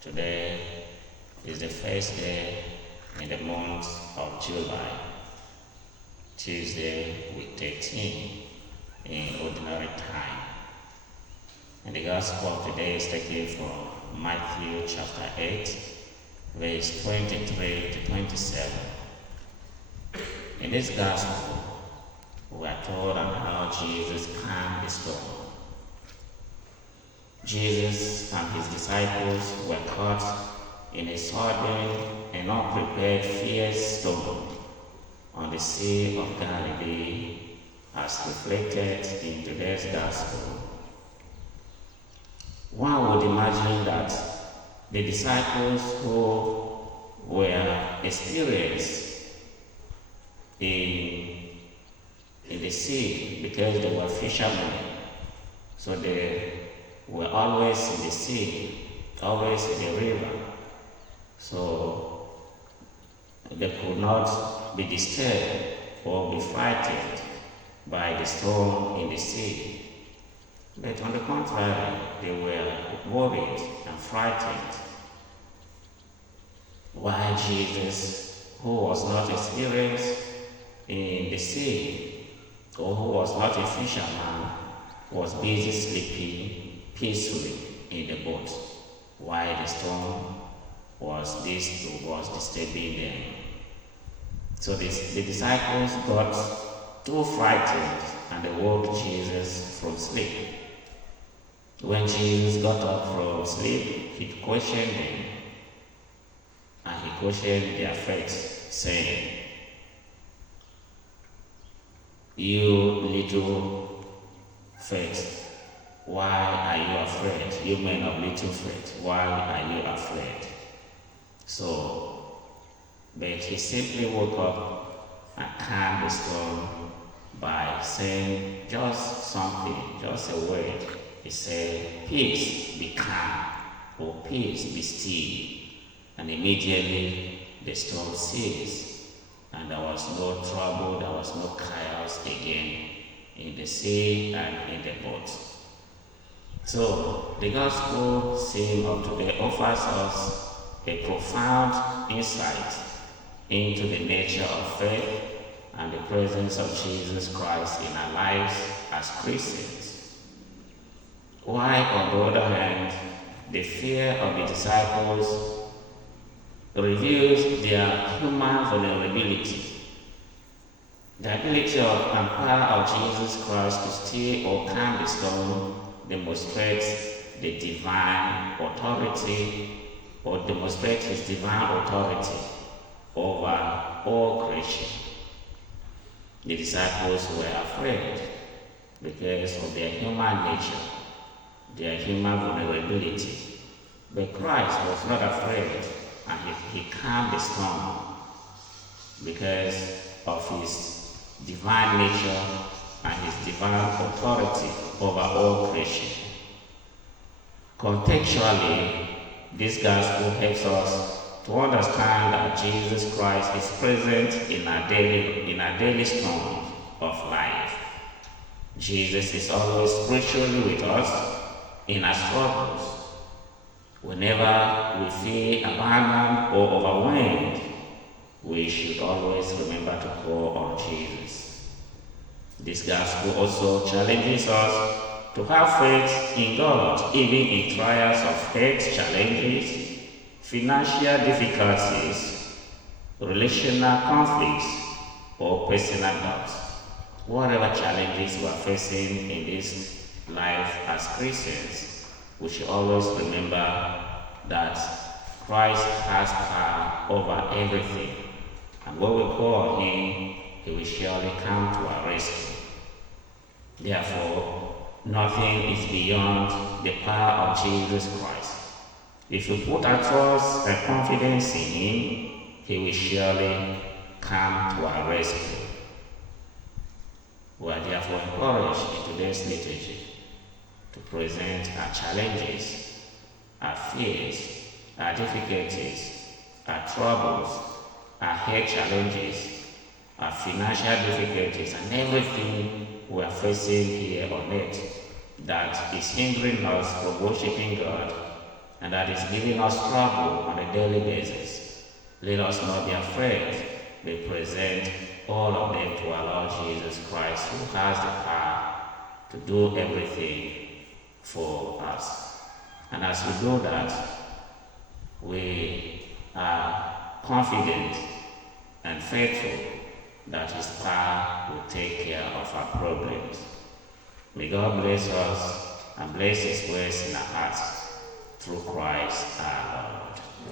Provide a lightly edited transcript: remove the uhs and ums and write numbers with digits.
Today is the first day in the month of July, Tuesday week 13 in ordinary time. And the gospel of today is taken from Matthew chapter 8, verse 23 to 27. In this gospel, we are told on how Jesus calmed the storm. Jesus and his disciples were caught in a sudden and unprepared fierce storm on the Sea of Galilee, as reflected in today's gospel. One would imagine that the disciples who were experienced in the sea, because they were fishermen, so they were always in the sea, always in the river, so they could not be disturbed or be frightened by the storm in the sea. But on the contrary, they were worried and frightened. While Jesus, who was not experienced in the sea, or who was not a fisherman, was busy sleeping peacefully in the boat, while the storm was disturbing them. So the disciples got too frightened and they woke Jesus from sleep. When Jesus got up from sleep, he questioned them, and he questioned their faith, saying, "You little faith, why are you afraid? You men of little faith, why are you afraid?" But he simply woke up and calmed the storm by saying just something, just a word. He said, "Peace, be calm," or "Peace, be still." And immediately the storm ceased, and there was no trouble, there was no chaos again in the sea and in the boat. So the gospel scene of today offers us a profound insight into the nature of faith and the presence of Jesus Christ in our lives as Christians. While on the other hand, the fear of the disciples reveals their human vulnerability. The ability and power of Jesus Christ to still or calm the storm demonstrates the divine authority, or demonstrates his divine authority over all creation. The disciples were afraid because of their human nature, their human vulnerability. But Christ was not afraid, and he calmed the storm because of his divine nature and his divine authority over all creation. Contextually, this gospel helps us to understand that Jesus Christ is present in our daily storm of life. Jesus is always spiritually with us in our struggles. Whenever we feel abandoned or overwhelmed, we should always remember to call on Jesus. This gospel also challenges us to have faith in God, even in trials of health challenges, financial difficulties, relational conflicts, or personal doubts. Whatever challenges we are facing in this life as Christians, we should always remember that Christ has power over everything. And when we call on him, he will surely come to our rescue. Therefore, nothing is beyond the power of Jesus Christ. If we put our trust and confidence in him, he will surely come to our rescue. We are therefore encouraged in today's liturgy to present our challenges, our fears, our difficulties, our troubles, our health challenges, our financial difficulties, and everything we are facing here on earth that is hindering us from worshiping God and that is giving us trouble on a daily basis. Let us not be afraid. We present all of them to our Lord Jesus Christ, who has the power to do everything for us. And as we do that, we are confident and faithful that His power will take care of our problems. May God bless us and bless His ways in our hearts through Christ our Lord.